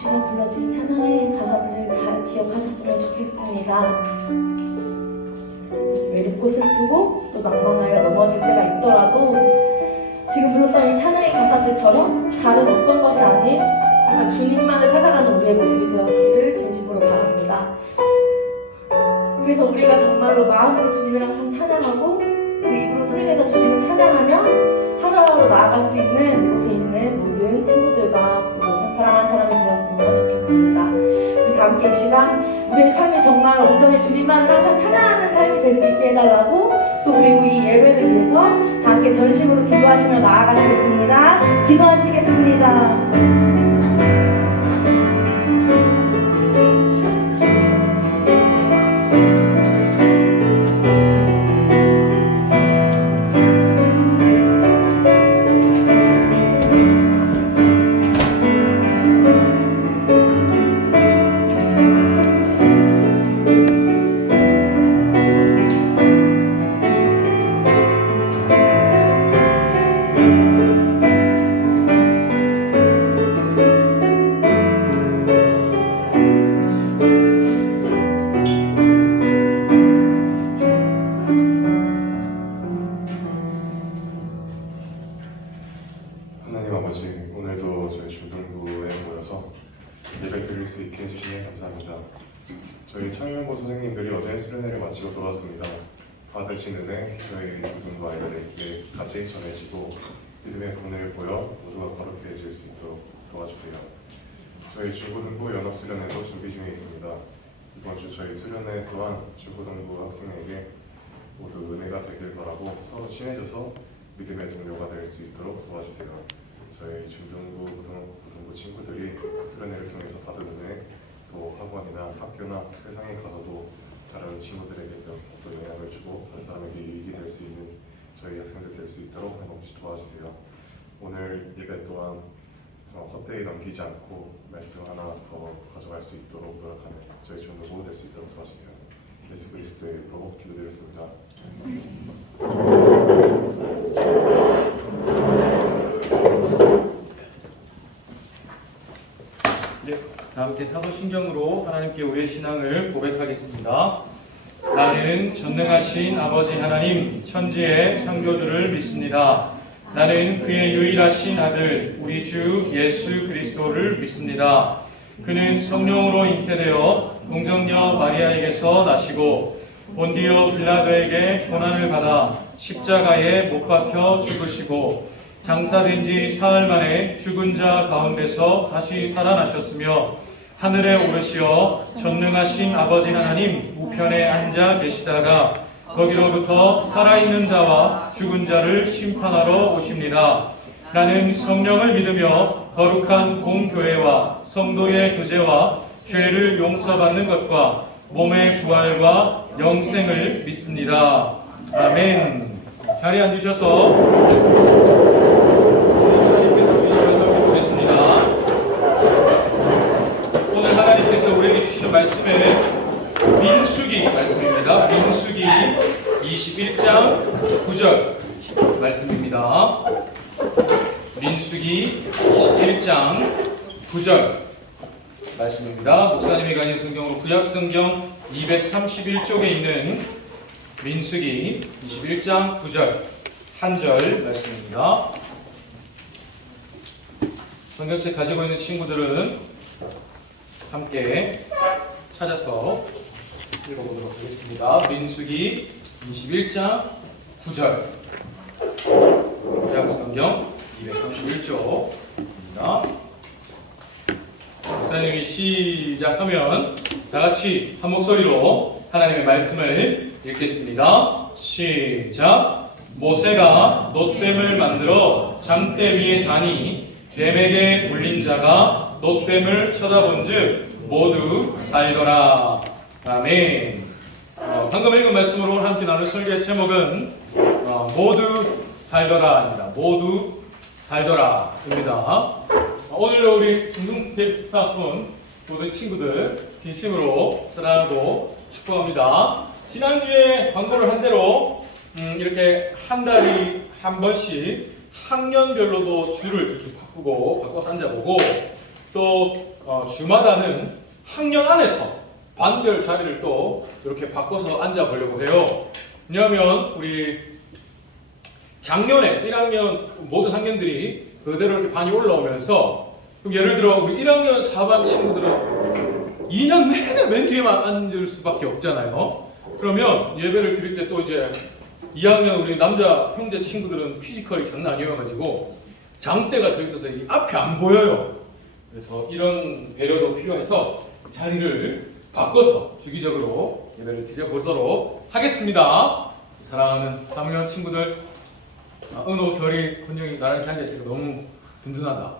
주시고 불러드린 찬양의 가사들을 잘 기억하셨으면 좋겠습니다. 외롭고 슬프고 또 낭만하여 넘어질 때가 있더라도 지금 불렀던 이 찬양의 가사들처럼 다른 어떤 것이 아닌 정말 주님만을 찾아가는 우리의 모습이 되었기를 진심으로 바랍니다. 그래서 우리가 정말로 마음으로 주님을 항상 찬양하고 우리 입으로 소리내서 주님을 찬양하며 하루하루 나아갈 수 있는 이곳에 있는 모든 친구들과 또 한 사람 한 사람이 되었으면 좋겠습니다. 우리 다 함께 이 시간 우리의 삶이 정말 온전히 주님만을 항상 찬양하는 삶이 될 수 있게 해달라고 또 그리고 이 예배를 위해서 다 함께 전심으로 기도하시며 나아가시겠습니다. 기도하시겠습니다. 하나님 아버지, 오늘도 저희 중등부에 모여서 예배 드릴 수 있게 해주시니 감사합니다. 저희 청년부 선생님들이 어제 수련회를 마치고 돌아왔습니다. 받으신 은혜 저희 중등부 아이들에게 같이 전해지고 믿음의 본을 보여 모두가 거룩해 질 수 있도록 도와주세요. 저희 중고등부 연합수련회도 준비 중에 있습니다. 이번 주 저희 수련회 또한 중고등부 학생에게 모두 은혜가 되길 바라고 서로 친해져서 믿음의 동료가 될 수 있도록 도와주세요. 저희 중등부, 고등부 친구들이 수련회를 통해서 받은 은혜, 또 학원이나 학교나 세상에 가서도 다른 친구들에게도 또 영향을 주고 다른 사람에게 유익이 될 수 있는 저희 학생들 될 수 있도록 한번씩 도와주세요. 오늘 예배 또한 헛되이 넘기지 않고 말씀 하나 더 가져갈 수 있도록 노력하는 저희 중등부 될 수 있도록 도와주세요. 예수 그리스도의 이름으로 기도드렸습니다. 다 함께 사도신경으로 하나님께 우리의 신앙을 고백하겠습니다. 나는 전능하신 아버지 하나님 천지의 창조주를 믿습니다. 나는 그의 유일하신 아들 우리 주 예수 그리스도를 믿습니다. 그는 성령으로 잉태되어 동정녀 마리아에게서 나시고 본디오 빌라도에게 고난을 받아 십자가에 못 박혀 죽으시고 장사된 지 사흘 만에 죽은 자 가운데서 다시 살아나셨으며 하늘에 오르시어 전능하신 아버지 하나님 우편에 앉아 계시다가 거기로부터 살아있는 자와 죽은 자를 심판하러 오십니다. 나는 성령을 믿으며 거룩한 공교회와 성도의 교제와 죄를 용서받는 것과 몸의 부활과 영생을 믿습니다. 아멘. 자리에 앉으셔서 하나님께서 우리 기도하겠습니다. 오늘 하나님께서 우리에게 주시는 말씀은 민수기 말씀입니다. 민수기 21장 9절 말씀입니다. 민수기 21장 9절 말씀입니다. 목사님이 가진 성경으로 구약성경 231쪽에 있는 민수기 21장 9절 한 절 말씀입니다. 성경책 가지고 있는 친구들은 함께 찾아서 읽어보도록 하겠습니다. 민수기 21장 9절 구약성경 231쪽입니다. 목사님이 시작하면 다같이 한 목소리로 하나님의 말씀을 읽겠습니다. 시작. 모세가 놋뱀을 만들어 장대 위에 다니 뱀에게 물린 자가 놋뱀을 쳐다본즉 모두 살더라. 아멘. 방금 읽은 말씀으로 함께 나눌 설교의 제목은 모두 살더라입니다. 모두 살더라입니다. 오늘도 우리 중등학번 모든 친구들 진심으로 사랑하고 축복합니다. 지난주에 광고를 한 대로 이렇게 한 달이 한 번씩 학년별로도 줄을 이렇게 바꿔서 앉아보고 또 주마다는 학년 안에서 반별 자리를 또 이렇게 바꿔서 앉아보려고 해요. 왜냐하면 우리 작년에 1학년 모든 학년들이 그대로 이렇게 반이 올라오면서, 그럼 예를 들어 우리 1학년 4반 친구들은 2년 내내 맨 뒤에만 앉을 수밖에 없잖아요. 그러면 예배를 드릴 때 또 이제 2학년 우리 남자 형제 친구들은 피지컬이 장난 아니어가지고 장대가 서 있어서 이 앞이 안 보여요. 그래서 이런 배려도 필요해서 자리를 바꿔서 주기적으로 예배를 드려보도록 하겠습니다. 사랑하는 3학년 친구들, 은호, 결이, 권영이 나랑 이렇게 앉아있으니까 너무 든든하다.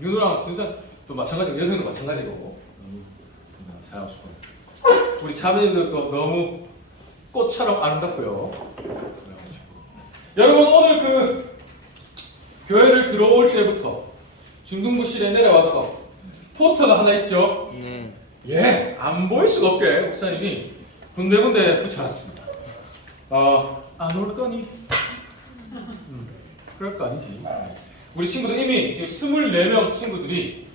윤호랑 준선 또 마찬가지고, 여성도 마찬가지고 잘하고 싶어요. 우리 자매들도 너무 꽃처럼 아름답고요. 여러분, 오늘 그 교회를 들어올 때부터 중등부실에 내려와서 포스터가 하나 있죠? 예, 안 보일 수가 없게 목사님이 군데군데 붙여놨습니다. 안 오르더니 그럴 거 아니지. 우리 친구들 이미 지금 24명 친구들이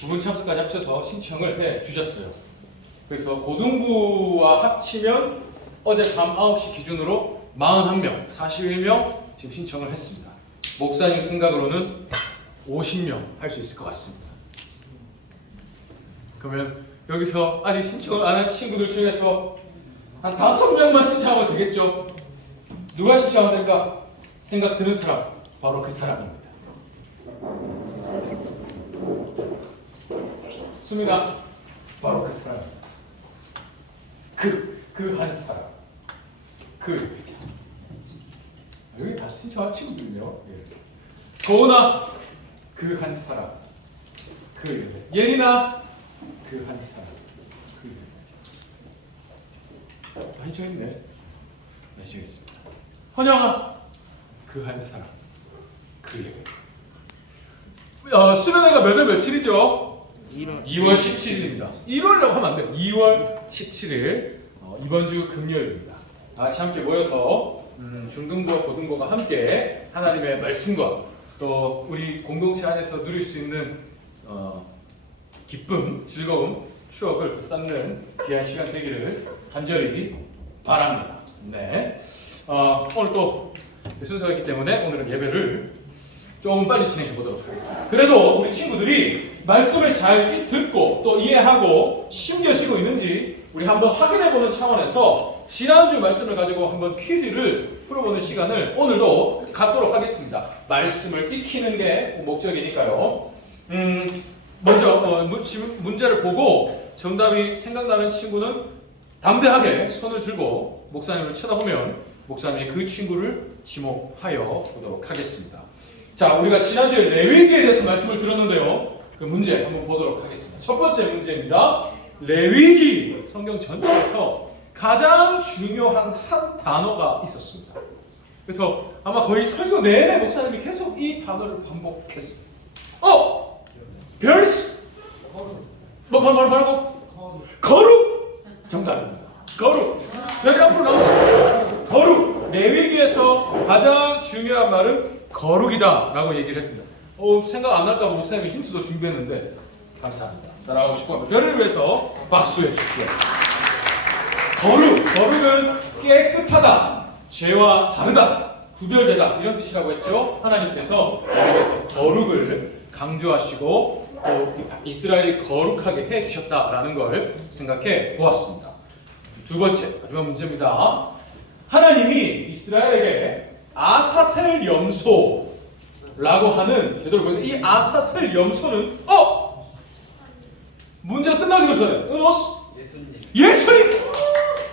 부분 참석까지 합쳐서 신청을 해 주셨어요. 그래서 고등부와 합치면 어제 밤 9시 기준으로 41명, 41명 지금 신청을 했습니다. 목사님 생각으로는 50명 할 수 있을 것 같습니다. 그러면 여기서 아직 신청을 안 한 친구들 중에서 한 5명만 신청하면 되겠죠? 누가 신청하면 될까? 생각 드는 사람, 바로 그 사람입니다. 수민아, 바로 그 사람입니다. 그 한 사람. 여기 다 신청한 친구들이네요. 예. 고은아, 그 한 사람. 예린아, 그 한 사람. 다 신청했네. 마치겠습니다. 헌영아, 그 한 사람. 수련회가 몇 월 며칠이죠? 2월 17일입니다. 1월이라고 하면 안 돼요. 2월 17일 이번 주 금요일입니다. 다 같이 함께 모여서 중등부와 고등부가 함께 하나님의 말씀과 또 우리 공동체 안에서 누릴 수 있는 기쁨, 즐거움, 추억을 쌓는 귀한 시간 되기를 간절히 바랍니다. 네. 오늘 또 순서가 있기 때문에 오늘은 예배를 좀 빨리 진행해 보도록 하겠습니다. 그래도 우리 친구들이 말씀을 잘 듣고 또 이해하고 심겨지고 있는지 우리 한번 확인해 보는 차원에서 지난주 말씀을 가지고 한번 퀴즈를 풀어보는 시간을 오늘도 갖도록 하겠습니다. 말씀을 익히는 게 목적이니까요. 먼저 문제를 보고 정답이 생각나는 친구는 담대하게 손을 들고 목사님을 쳐다보면 목사님이 그 친구를 지목하여 보도록 하겠습니다. 자, 우리가 지난주에 레위기에 대해서 말씀을 들었는데요. 그 문제 한번 보도록 하겠습니다. 첫 번째 문제입니다. 레위기 성경 전체에서 가장 중요한 한 단어가 있었습니다. 그래서 아마 거의 설교 내내 목사님이 계속 이 단어를 반복했어요. 별수. 뭐라고? 거룩. 정답입니다. 거룩. 여기 앞으로 나오세요. 거룩. 레위기에서 가장 중요한 말은 거룩이다 라고 얘기를 했습니다. 생각 안 날까 봐 목사님이 힌트도 준비했는데 감사합니다. 사랑하고 싶고 별을 위해서 박수해 주십시오. 거룩은 깨끗하다, 죄와 다르다, 구별되다 이런 뜻이라고 했죠. 하나님께서 여기에서 거룩을 강조하시고 또 이스라엘이 거룩하게 해주셨다라는 걸 생각해 보았습니다. 두 번째 마지막 문제입니다. 하나님이 이스라엘에게 아사셀 염소라고 하는 제대로 보니까 이 아사셀 염소는 문제가 끝나기도 전에 예수님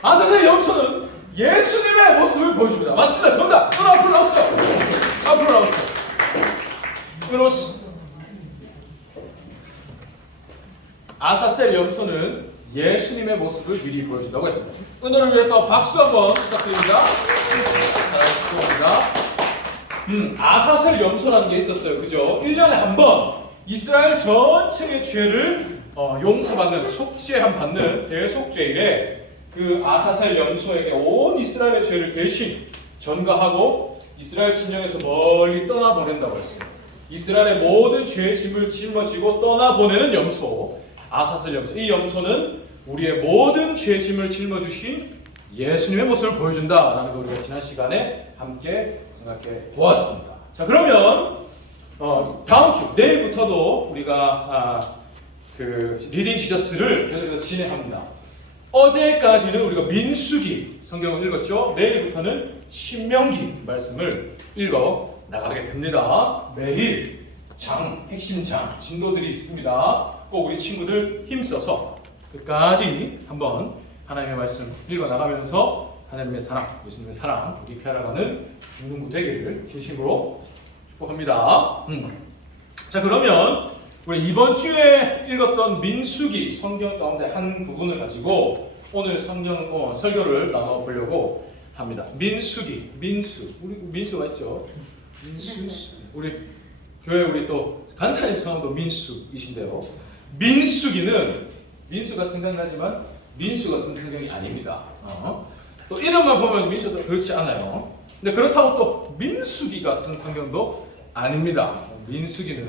아사셀 염소는 예수님의 모습을 보여줍니다. 맞습니다. 정답. 앞으로 나오세요. 아사셀 염소는 예수님의 모습을 미리 보여준다고 했습니다. 은호를 위해서 박수 한번 부탁드립니다. 축하합니다. 아사셀 염소라는 게 있었어요. 그죠? 1년에 한 번 이스라엘 전체의 죄를 용서받는 속죄함 받는 대속죄일에 그 아사셀 염소에게 온 이스라엘의 죄를 대신 전가하고 이스라엘 진영에서 멀리 떠나보낸다고 했어요. 이스라엘의 모든 죄의 짐을 짊어지고 떠나보내는 염소, 아사슬 염소. 이 염소는 우리의 모든 죄의 짐을 짊어주신 예수님의 모습을 보여준다라는 걸 우리가 지난 시간에 함께 생각해 보았습니다. 자, 그러면 다음 주 내일부터도 우리가 그 리딩 지저스를 계속해서 진행합니다. 어제까지는 우리가 민수기 성경을 읽었죠. 내일부터는 신명기 말씀을 읽어 나가게 됩니다. 매일 핵심 진도들이 있습니다. 꼭 우리 친구들 힘써서 끝까지 한번 하나님의 말씀 읽어 나가면서 하나님의 사랑, 예수님의 사랑 입혀나가는 중등부 되기를 진심으로 축복합니다. 자, 그러면 우리 이번 주에 읽었던 민수기 성경 가운데 한 부분을 가지고 오늘 성경 설교를 나눠보려고 합니다. 민수기, 우리 민수가 있죠. 우리 교회 우리 또 간사님 성함도 민수이신데요. 민수가 생각나지만 민수가 쓴 성경이 아닙니다. 또 이름만 보면 민수도 그렇지 않아요. 근데 그렇다고 또 민수기가 쓴 성경도 아닙니다. 민수기가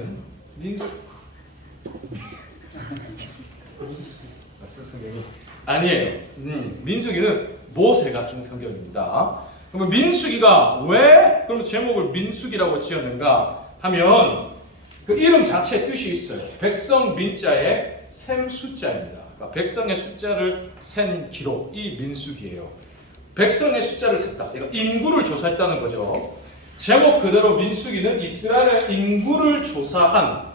쓴 성경이 아니에요. 민수기는 모세가 쓴 성경입니다. 그러면 민수기가 왜 그럼 제목을 민수기라고 지었는가 하면 그 이름 자체에 뜻이 있어요. 백성 민자의 셈 숫자입니다. 그러니까 백성의 숫자를 센 기록, 이 민수기예요. 백성의 숫자를 셌다. 인구를 조사했다는 거죠. 제목 그대로 민수기는 이스라엘의 인구를 조사한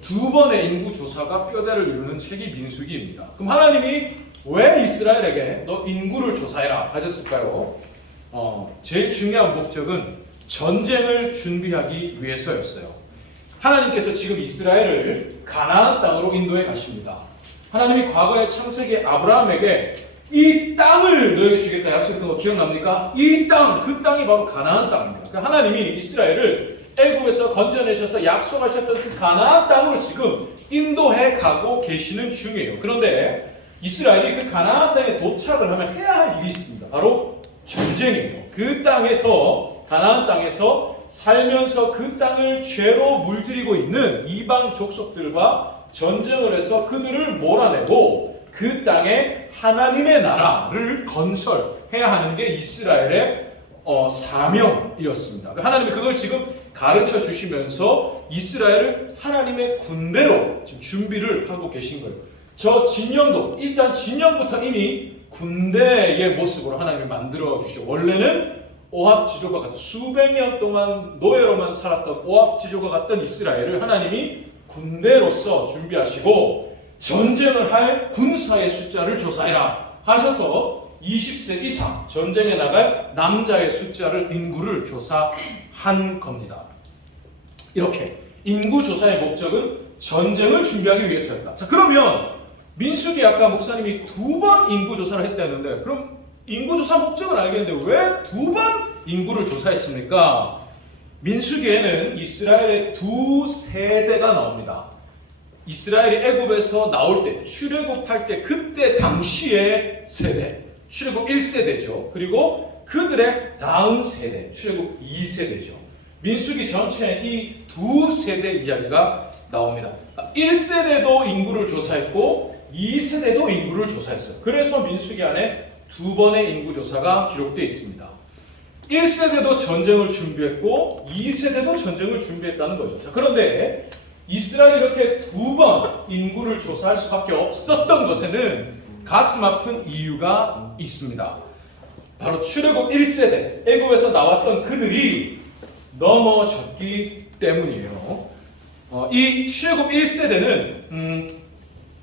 두 번의 인구 조사가 뼈대를 이루는 책이 민수기입니다. 그럼 하나님이 왜 이스라엘에게 너 인구를 조사해라 하셨을까요? 제일 중요한 목적은 전쟁을 준비하기 위해서였어요. 하나님께서 지금 이스라엘을 가나안 땅으로 인도해 가십니다. 하나님이 과거에 창세기 아브라함에게 이 땅을 너에게 주겠다 약속했던 거 기억납니까? 이 땅, 그 땅이 바로 가나안 땅입니다. 그러니까 하나님이 이스라엘을 애굽에서 건져내셔서 약속하셨던 그 가나안 땅으로 지금 인도해 가고 계시는 중이에요. 그런데 이스라엘이 그 가나안 땅에 도착을 하면 해야 할 일이 있습니다. 바로 전쟁이에요. 그 땅에서 가나안 땅에서 살면서 그 땅을 죄로 물들이고 있는 이방 족속들과 전쟁을 해서 그들을 몰아내고 그 땅에 하나님의 나라를 건설해야 하는 게 이스라엘의 사명이었습니다. 하나님이 그걸 지금 가르쳐 주시면서 이스라엘을 하나님의 군대로 지금 준비를 하고 계신 거예요. 저 진영도 일단 진영부터 이미 군대의 모습으로 하나님이 만들어 주시죠. 원래는 오합지졸과 같은 수백 년 동안 노예로만 살았던 오합지졸과 같던 이스라엘을 하나님이 군대로서 준비하시고 전쟁을 할 군사의 숫자를 조사해라 하셔서 20세 이상 전쟁에 나갈 남자의 숫자를 인구를 조사한 겁니다. 이렇게 인구 조사의 목적은 전쟁을 준비하기 위해서였다. 자, 그러면 민수기 아까 목사님이 2번 인구 조사를 했다 했는데 그럼 인구 조사 목적은 알겠는데 왜 2번 인구를 조사했습니까? 민수기에는 이스라엘의 두 세대가 나옵니다. 이스라엘이 애굽에서 나올 때 출애굽할 때 그때 당시의 세대 출애굽 1세대죠. 그리고 그들의 다음 세대 출애굽 2세대죠. 민수기 전체에 이 두 세대 이야기가 나옵니다. 1세대도 인구를 조사했고 2세대도 인구를 조사했어요. 그래서 민수기 안에 2번의 인구 조사가 기록되어 있습니다. 1세대도 전쟁을 준비했고 2세대도 전쟁을 준비했다는 거죠. 자, 그런데 이스라엘이 이렇게 2번 인구를 조사할 수밖에 없었던 것에는 가슴 아픈 이유가 있습니다. 바로 출애굽 1세대, 애굽에서 나왔던 그들이 넘어졌기 때문이에요. 이 출애굽 1세대는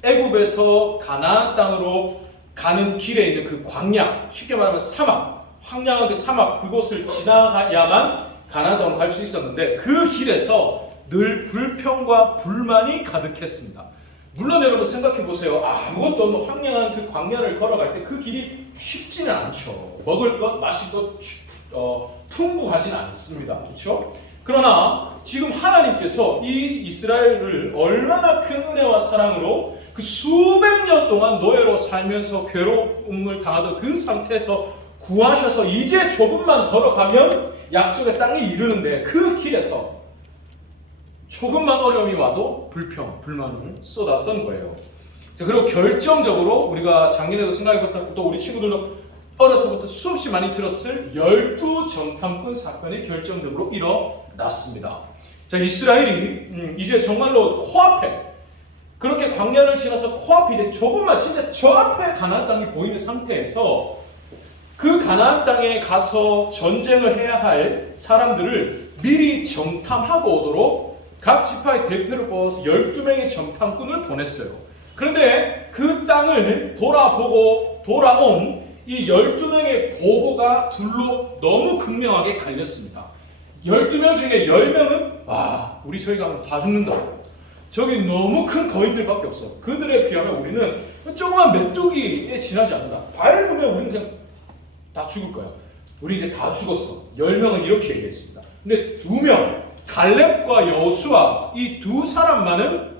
애굽에서 가나안 땅으로 가는 길에 있는 그 광야, 쉽게 말하면 사막, 황량한 그 사막, 그곳을 지나야만 가나안 땅으로 갈 수 있었는데 그 길에서 늘 불평과 불만이 가득했습니다. 물론 여러분 생각해 보세요. 아무것도 없는 황량한 그 광야를 걸어갈 때 그 길이 쉽지는 않죠. 먹을 것, 마실 것 풍부하지는 않습니다. 그렇죠? 그러나 지금 하나님께서 이 이스라엘을 얼마나 큰 은혜와 사랑으로 그 수백 년 동안 노예로 살면서 괴로움을 당하던 그 상태에서 구하셔서 이제 조금만 걸어가면 약속의 땅에 이르는데 그 길에서 조금만 어려움이 와도 불평, 불만을 쏟았던 거예요. 자, 그리고 결정적으로 우리가 작년에도 생각해봤던 또 우리 친구들도 어려서부터 수없이 많이 들었을 12정탐꾼 사건이 결정적으로 일어났습니다. 자, 이스라엘이 이제 정말로 코앞에 그렇게 광야를 지나서 코앞에 이제 조금만 진짜 저 앞에 가나안 땅이 보이는 상태에서 그 가나안 땅에 가서 전쟁을 해야 할 사람들을 미리 정탐하고 오도록 각 지파의 대표를 뽑아서 12명의 정탐꾼을 보냈어요. 그런데 그 땅을 돌아보고 돌아온 이 12명의 보고가 둘로 너무 극명하게 갈렸습니다. 12명 중에 10명은 우리 저희 가면 다 죽는다. 저기 너무 큰 거인들밖에 없어. 그들에 비하면 우리는 조그만 메뚜기에 지나지 않는다. 밟으면 우리는 그냥 다 죽을 거야. 우리 이제 다 죽었어. 10명은 이렇게 얘기했습니다. 근데 2명, 갈렙과 여호수아 이 두 사람만은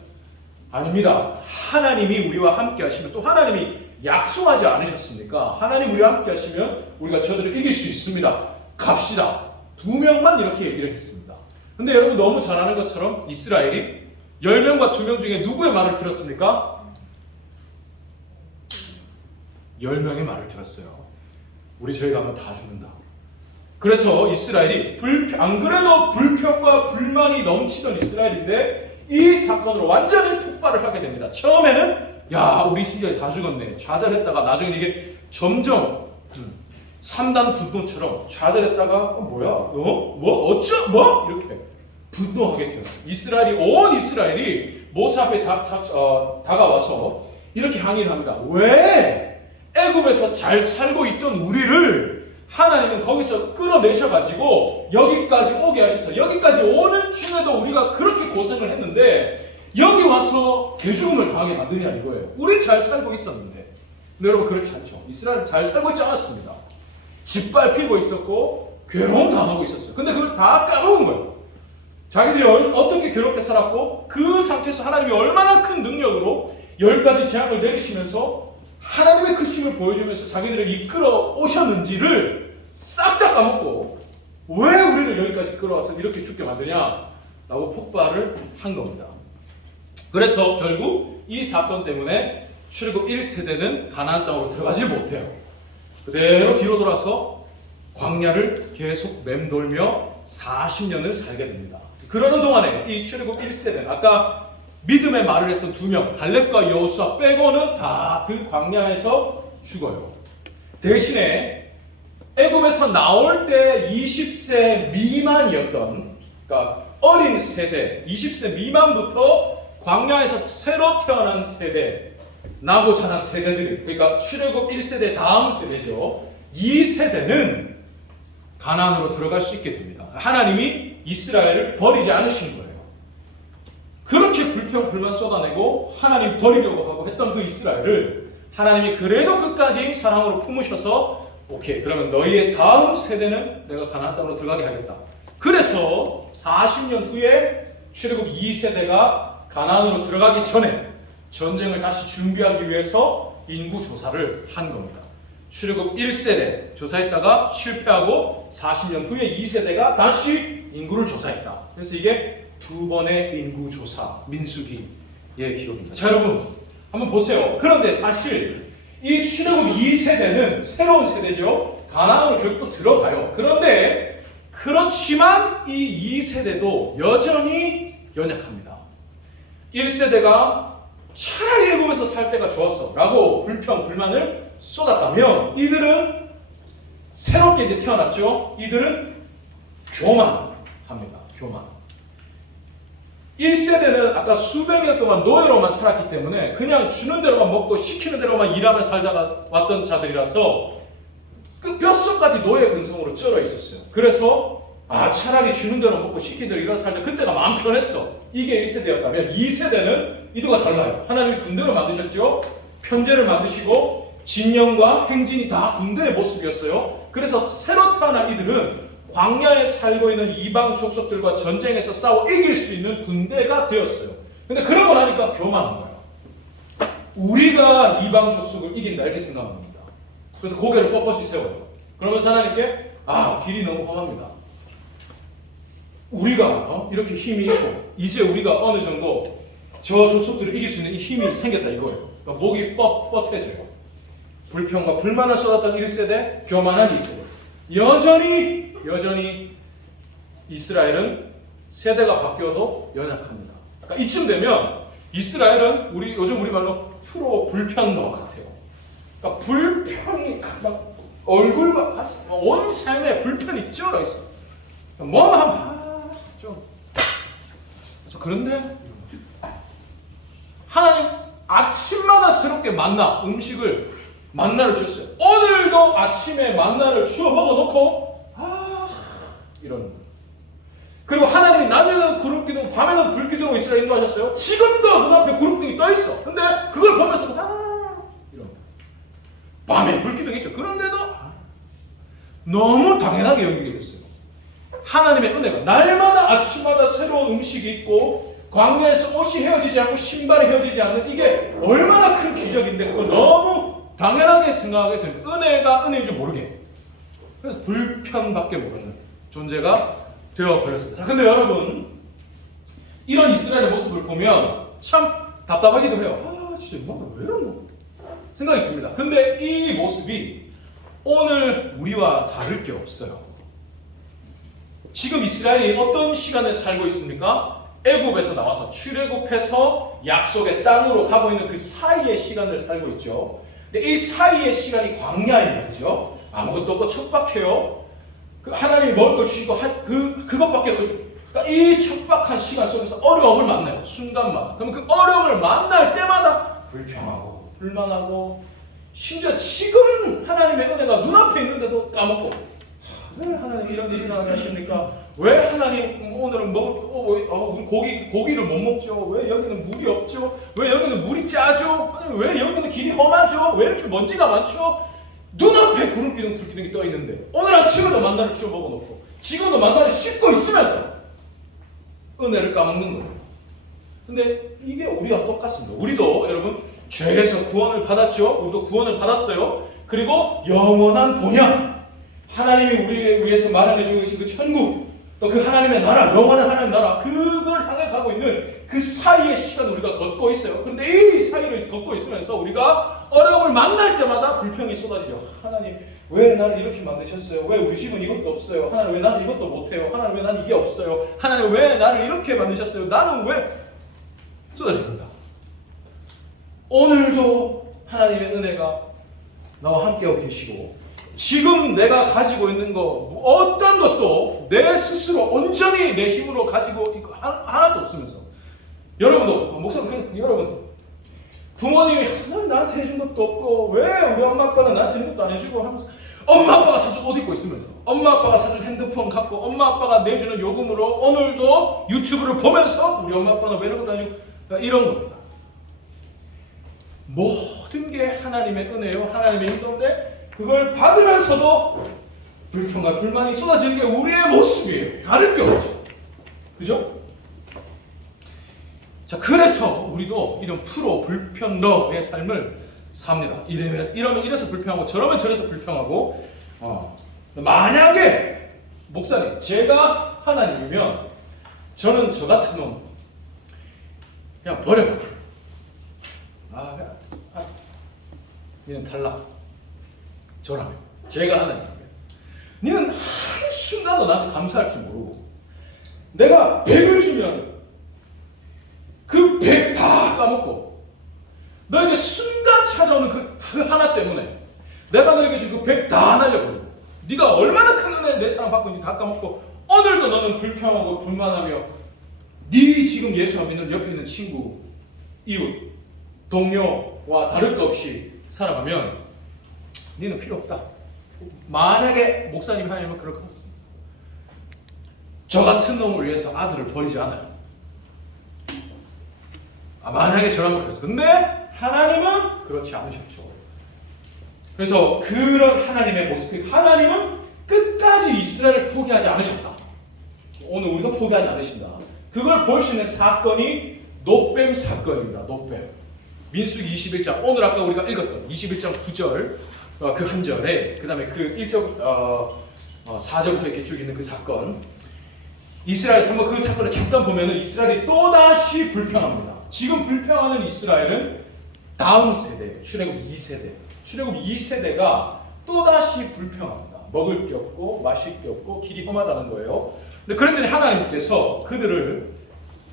아닙니다. 하나님이 우리와 함께 하시면, 또 하나님이 약속하지 않으셨습니까? 하나님 우리와 함께 하시면 우리가 저들을 이길 수 있습니다. 갑시다. 2명만 이렇게 얘기를 했습니다. 근데 여러분 너무 잘 아는 것처럼 이스라엘이 10명과 2명 중에 누구의 말을 들었습니까? 10명의 말을 들었어요. 우리 저희 가면 다 죽는다. 그래서 이스라엘이 안 그래도 불평과 불만이 넘치던 이스라엘인데 이 사건으로 완전히 폭발을 하게 됩니다. 처음에는 우리 진짜 다 죽었네 좌절했다가 나중에 이게 점점 3단 분노처럼 좌절했다가 이렇게 분노하게 되었어요. 온 이스라엘이 모세 앞에 다가와서 이렇게 항의를 합니다. 왜 애굽에서 잘 살고 있던 우리를 하나님은 거기서 끌어내셔가지고 여기까지 오게 하셔서 여기까지 오는 중에도 우리가 그렇게 고생을 했는데 여기 와서 개죽음을 당하게 만드냐 이거예요. 우리 잘 살고 있었는데. 근데 여러분 그렇지 않죠. 이스라엘은 잘 살고 있지 않았습니다. 짓밟히고 있었고 괴로움 당하고 있었어요. 근데 그걸 다 까먹은 거예요. 자기들이 어떻게 괴롭게 살았고 그 상태에서 하나님이 얼마나 큰 능력으로 10가지 재앙을 내리시면서 하나님의 크심을 보여주면서 자기들을 이끌어 오셨는지를 싹 다 까먹고 왜 우리를 여기까지 끌어와서 이렇게 죽게 만드냐라고 폭발을 한 겁니다. 그래서 결국 이 사건 때문에 출애굽 1세대는 가나안 땅으로 들어가지 못해요. 그대로 뒤로 돌아서 광야를 계속 맴돌며 40년을 살게 됩니다. 그러는 동안에 이 출애굽 1세대는 아까 믿음의 말을 했던 2명 갈렙과 여호수아 빼고는 다 그 광야에서 죽어요. 대신에 애굽에서 나올 때 20세 미만이었던 그러니까 어린 세대 20세 미만부터 광야에서 새로 태어난 세대 나고 자란 세대들이 그러니까 출애굽 1세대 다음 세대죠. 이 세대는 가나안으로 들어갈 수 있게 됩니다. 하나님이 이스라엘을 버리지 않으신 거예요. 그렇게 불평 불만 쏟아내고 하나님 버리려고 하고 했던 그 이스라엘을 하나님이 그래도 끝까지 사랑으로 품으셔서 오케이 그러면 너희의 다음 세대는 내가 가나안 땅으로 들어가게 하겠다. 그래서 40년 후에 출애굽 2세대가 가나안으로 들어가기 전에 전쟁을 다시 준비하기 위해서 인구 조사를 한 겁니다. 출애굽 1세대 조사했다가 실패하고 40년 후에 2세대가 다시 인구를 조사했다. 그래서 이게 2번의 인구 조사 민수기의 기록입니다. 자 여러분 한번 보세요. 그런데 사실 이 출애굽 2세대는 새로운 세대죠. 가나안으로 결국 또 들어가요. 그런데 그렇지만 이 2세대도 여전히 연약합니다. 1세대가 차라리 애굽에서 살 때가 좋았어 라고 불평 불만을 쏟았다면 새롭게 이제 태어났죠. 이들은 교만합니다. 교만. 1세대는 아까 수백 년 동안 노예로만 살았기 때문에 그냥 주는 대로만 먹고 시키는 대로만 일하며 살다가 왔던 자들이라서 그 뼛속까지 노예 근성으로 쩔어 있었어요. 그래서 차라리 주는 대로 먹고 시키는 대로 일하며 살다 그때가 마음 편했어. 이게 1세대였다면 2세대는 이도가 달라요. 하나님이 군대로 만드셨죠. 편제를 만드시고 진영과 행진이 다 군대의 모습이었어요. 그래서 새로 태어난 이들은 광야에 살고 있는 이방 족속들과 전쟁에서 싸워 이길 수 있는 군대가 되었어요. 근데 그러고 나니까 교만한 거예요. 우리가 이방 족속을 이긴다 이렇게 생각합니다. 그래서 고개를 뻣뻣이 세워요. 그러면서 하나님께 길이 너무 험합니다. 우리가 이렇게 힘이 있고 이제 우리가 어느 정도 저 족속들을 이길 수 있는 이 힘이 생겼다 이거예요. 그러니까 목이 뻣뻣해져요. 불평과 불만을 쏟았던 1세대, 교만한 2세대. 여전히 이스라엘은 세대가 바뀌어도 연약합니다. 그러니까 이쯤 되면 이스라엘은 요즘 우리말로 프로 불평러 같아요. 그러니까 불평이 막 얼굴과 가슴, 온 삶에 불편이 쩔어 있어. 뭐만 하면 좀 그런데 하나님 아침마다 새롭게 만나를 주셨어요. 오늘도 아침에 만나를 주어 먹어놓고 이러는 거예요. 그리고 하나님이 낮에는 구름기둥, 밤에는 불기둥으로 이스라엘 인도하셨어요. 지금도 눈앞에 구름기둥이 떠있어. 근데 그걸 보면서 이러는 거예요. 밤에 불기둥이 있죠. 그런데도 너무 당연하게 여기게 됐어요. 하나님의 은혜가 날마다 아침마다 새로운 음식이 있고 광야에서 옷이 헤어지지 않고 신발이 헤어지지 않는 이게 얼마나 큰 기적인데 그걸 너무 당연하게 생각하게 되는 은혜가 은혜인 줄 모르게 그래서 불편밖에 모르는 존재가 되어버렸습니다. 자, 근데 여러분 이런 이스라엘의 모습을 보면 참 답답하기도 해요. 진짜 왜 이런 거 생각이 듭니다. 근데 이 모습이 오늘 우리와 다를 게 없어요. 지금 이스라엘이 어떤 시간을 살고 있습니까? 애굽에서 나와서 출애굽해서 약속의 땅으로 가고 있는 그 사이의 시간을 살고 있죠. 근데 이 사이의 시간이 광야인 거죠. 아무것도 없고 척박해요. 그 하나님이 먹을 걸 주시고 그것밖에 없고 그러니까 이 척박한 시간 속에서 어려움을 만나요. 순간마다. 그러면 그 어려움을 만날 때마다 불평하고 불만하고 심지어 지금 하나님의 은혜가 눈앞에 있는데도 까먹고 왜 하나님 이런 일이 나게 하십니까? 왜 하나님 오늘은 고기를 못 먹죠? 왜 여기는 물이 없죠? 왜 여기는 물이 짜죠? 왜 여기는 길이 험하죠? 왜 이렇게 먼지가 많죠? 눈앞에 구름기둥 불기둥이 떠 있는데 오늘 아침에도 만나를 주워 먹어놓고 지금도 만나를 씻고 있으면서 은혜를 까먹는 거예요. 근데 이게 우리와 똑같습니다. 우리도 여러분 죄에서 구원을 받았죠. 우리도 구원을 받았어요. 그리고 영원한 본향 하나님이 우리를 위해서 마련해 주고 계신 그 천국 또 그 하나님의 나라 영원한 하나님의 나라 그걸 향해 가고 있는 그 사이의 시간을 우리가 걷고 있어요. 그런데 이 사이를 걷고 있으면서 우리가 어려움을 만날 때마다 불평이 쏟아지죠. 하나님 왜 나를 이렇게 만드셨어요? 왜 우리 집은 이것도 없어요? 하나님 왜 나는 이것도 못해요? 하나님 왜 나는 이게 없어요? 하나님 왜 나를 이렇게 만드셨어요? 나는 왜 쏟아집니다. 오늘도 하나님의 은혜가 나와 함께하고 계시고 지금 내가 가지고 있는 거 어떤 것도 내 스스로 온전히 내 힘으로 가지고 있고 하나도 없으면서 여러분도 목사님 여러분 부모님이 하나님 나한테 해준 것도 없고 왜 우리 엄마 아빠는 나한테 해준 것도 안 해주고 하면서 엄마 아빠가 사준 옷 입고 있으면서 엄마 아빠가 사준 핸드폰 갖고 엄마 아빠가 내주는 요금으로 오늘도 유튜브를 보면서 우리 엄마 아빠는 왜 이런 것도 안 해주고 이런 겁니다. 모든 게 하나님의 은혜요 하나님의 인도인데 그걸 받으면서도 불평과 불만이 쏟아지는 게 우리의 모습이에요. 다를 게 없죠. 그죠? 자, 그래서 우리도 이런 프로 불평러의 삶을 삽니다. 이래서 불평하고 저러면 저래서 불평하고 만약에 목사님 제가 하나님이면 저는 저 같은 놈 그냥 버려버려요. 얘는 탈락. 저라면 제가 하나님이면 너는 한순간도 나한테 감사할 줄 모르고 내가 100을 주면 그 100 다 까먹고 너에게 순간 찾아오는 그 하나 때문에 내가 너에게 준 그 100 다 날려버리고 네가 얼마나 큰 은혜를 내 사랑 받고 있는지 다 까먹고 오늘도 너는 불평하고 불만하며 네 지금 예수 안 믿는 옆에 있는 친구, 이웃, 동료와 다를 것 없이 살아가면 너는 필요 없다. 만약에 목사님 하나님은 그럴 것 같습니다. 저 같은 놈을 위해서 아들을 버리지 않아요. 만약에 저라면 그랬어. 근데 하나님은 그렇지 않으셨죠. 그래서 그런 하나님의 모습, 하나님은 끝까지 이스라엘을 포기하지 않으셨다. 오늘 우리도 포기하지 않으신다. 그걸 볼 수 있는 사건이 놋뱀 사건입니다. 놋뱀. 민수기 21장, 오늘 아까 우리가 읽었던 21장 9절 그 한 절에 그 다음에 그 1절 4절부터 이렇게 쭉 있는 그 사건. 이스라엘 한번 그 사건을 잠깐 보면은 이스라엘이 또다시 불평합니다. 지금 불평하는 이스라엘은 다음 세대, 출애굽 2세대. 출애굽 2세대가 또다시 불평합니다. 먹을 게 없고 마실 게 없고 길이 험하다는 거예요. 근데 그랬더니 하나님께서 그들을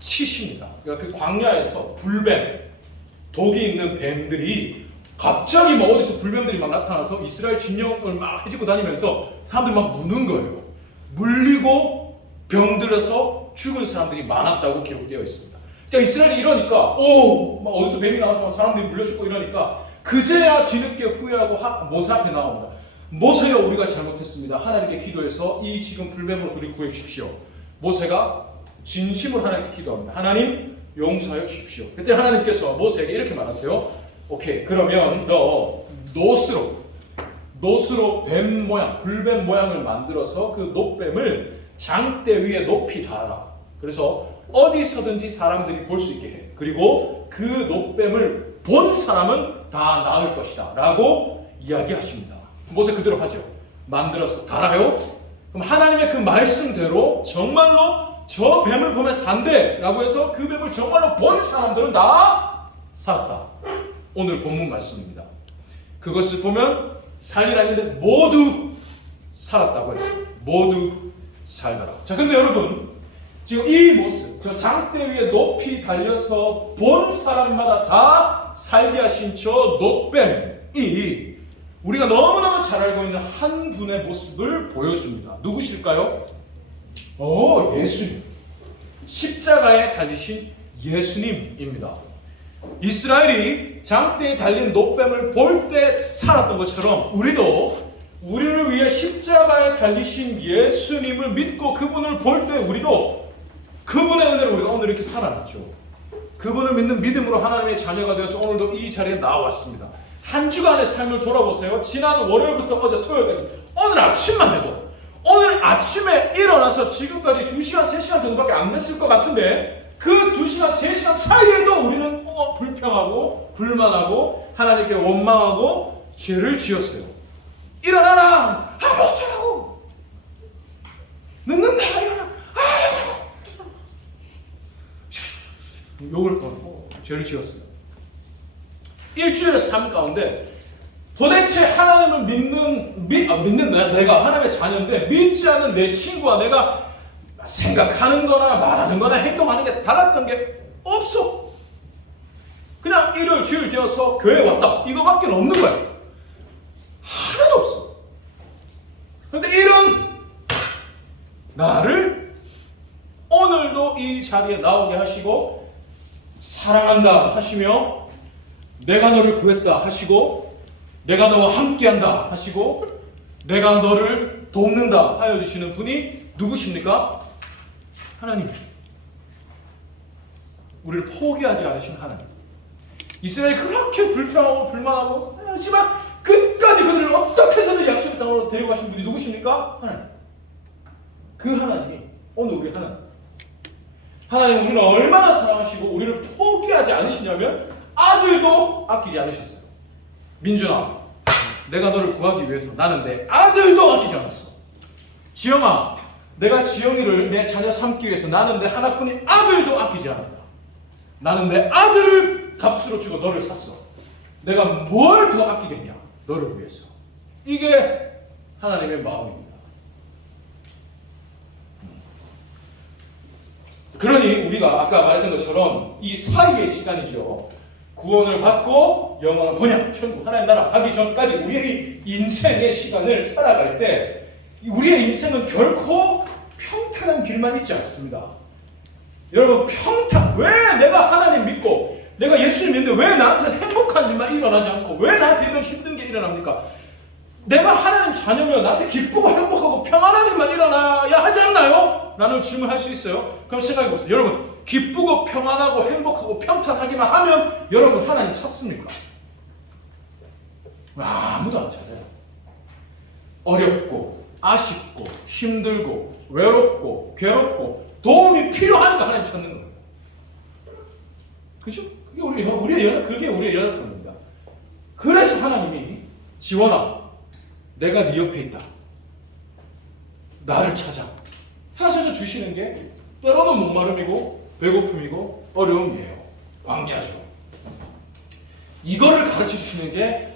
치십니다. 그러니까 그 광야에서 불뱀, 독이 있는 뱀들이 갑자기 뭐 어디서 불뱀들이 막 나타나서 이스라엘 진영을 막 해집고 다니면서 사람들 막 무는 거예요. 물리고 병들어서 죽은 사람들이 많았다고 기록되어 있습니다. 그러니까 이스라엘이 이러니까 막 어디서 뱀이 나와서 막 사람들이 물려 죽고 이러니까 그제야 뒤늦게 후회하고 모세 앞에 나옵니다. 모세여 우리가 잘못했습니다. 하나님께 기도해서 이 지금 불뱀으로 우리 구해 주십시오. 모세가 진심으로 하나님께 기도합니다. 하나님 용서하여 주십시오. 그때 하나님께서 모세에게 이렇게 말하세요. 오케이, 그러면 너 노스로 뱀 모양, 불뱀 모양을 만들어서 그 노뱀을 장대 위에 높이 달아라. 그래서 어디서든지 사람들이 볼 수 있게 해. 그리고 그 노뱀을 본 사람은 다 나을 것이다 라고 이야기하십니다. 모세 그대로 하죠. 만들어서 달아요. 그럼 하나님의 그 말씀대로 정말로 저 뱀을 보면 산대 라고 해서 그 뱀을 정말로 본 사람들은 다 살았다. 오늘 본문 말씀입니다. 그것을 보면 살리라는데 모두 살았다고 했어요. 모두 살더라. 자, 근데 여러분 지금 이 모습, 저 장대 위에 높이 달려서 본 사람마다 다 살게 하신 저 노뱀이 우리가 너무너무 잘 알고 있는 한 분의 모습을 보여줍니다. 누구실까요? 예수님. 십자가에 달리신 예수님입니다. 이스라엘이 장대에 달린 노뱀을 볼 때 살았던 것처럼 우리도 우리를 위해 십자가에 달리신 예수님을 믿고 그분을 볼 때 우리도 그분의 은혜로 우리가 오늘 이렇게 살아났죠. 그분을 믿는 믿음으로 하나님의 자녀가 되어서 오늘도 이 자리에 나왔습니다. 한 주간의 삶을 돌아보세요. 지난 월요일부터 어제 토요일까지 오늘 아침만 해도 오늘 아침에 일어나서 지금까지 2시간, 3시간 정도밖에 안 됐을 것 같은데 그 2시간, 3시간 사이에도 우리는 불평하고 불만하고 하나님께 원망하고 죄를 지었어요. 일어나라! 어쩌라고! 늦는다! 일어나! 욕을 뻔하고 죄를 지었어요. 일주일의 삶 가운데 도대체 하나님을 믿는 내가 하나님의 자녀인데 믿지 않는 내 친구와 내가 생각하는 거나 말하는 거나 행동하는 게 달랐던 게 없어. 그냥 일요일 주일 되어서 교회에 왔다 이거밖에 없는 거야. 하나도 없어. 근데 이런 나를 오늘도 이 자리에 나오게 하시고 사랑한다 하시며 내가 너를 구했다 하시고 내가 너와 함께한다 하시고 내가 너를 돕는다 하여 주시는 분이 누구십니까? 하나님. 우리를 포기하지 않으신 하나님. 이스라엘이 그렇게 불평하고 불만하고 하지만 끝까지 그들을 어떻게 해서든 약속의 땅으로 데려가신 분이 누구십니까? 하나님. 그 하나님이 오늘 우리 하나님. 하나님 우리를 얼마나 사랑하시고 우리를 포기하지 않으시냐면 아들도 아끼지 않으셨어요. 민준아, 내가 너를 구하기 위해서 나는 내 아들도 아끼지 않았어. 지영아, 내가 지영이를 내 자녀 삼기 위해서 나는 내 하나뿐인 아들도 아끼지 않았다. 나는 내 아들을 값으로 주고 너를 샀어. 내가 뭘 더 아끼겠냐? 너를 위해서. 이게 하나님의 마음입니다. 그러니 우리가 아까 말했던 것처럼 이 사이의 시간이죠. 구원을 받고 영원한 번영, 천국 하나님 나라 가기 전까지 우리의 인생의 시간을 살아갈 때 우리의 인생은 결코 평탄한 길만 있지 않습니다. 여러분 왜 내가 하나님 믿고 내가 예수님 믿는데 왜 나한테 행복한 일만 일어나지 않고 왜 나한테 이런 힘든 게 일어납니까? 내가 하나님 자녀면 나한테 기쁘고 행복하고 평안한 일만 일어나야 하지 않나요? 라는 질문을 할 수 있어요. 그럼 생각해 보세요. 여러분 기쁘고 평안하고 행복하고 평탄하기만 하면 여러분 하나님 찾습니까? 아무도 안 찾아요. 어렵고 아쉽고 힘들고 외롭고 괴롭고 도움이 필요하니까 하나님 찾는 거예요. 그죠? 그게 우리의 연약함입니다. 그래서 하나님이 지원아, 내가 네 옆에 있다. 나를 찾아. 하셔서 주시는 게 때로는 목마름이고 배고픔이고 어려움이에요. 광야죠. 이거를 가르쳐 주시는 게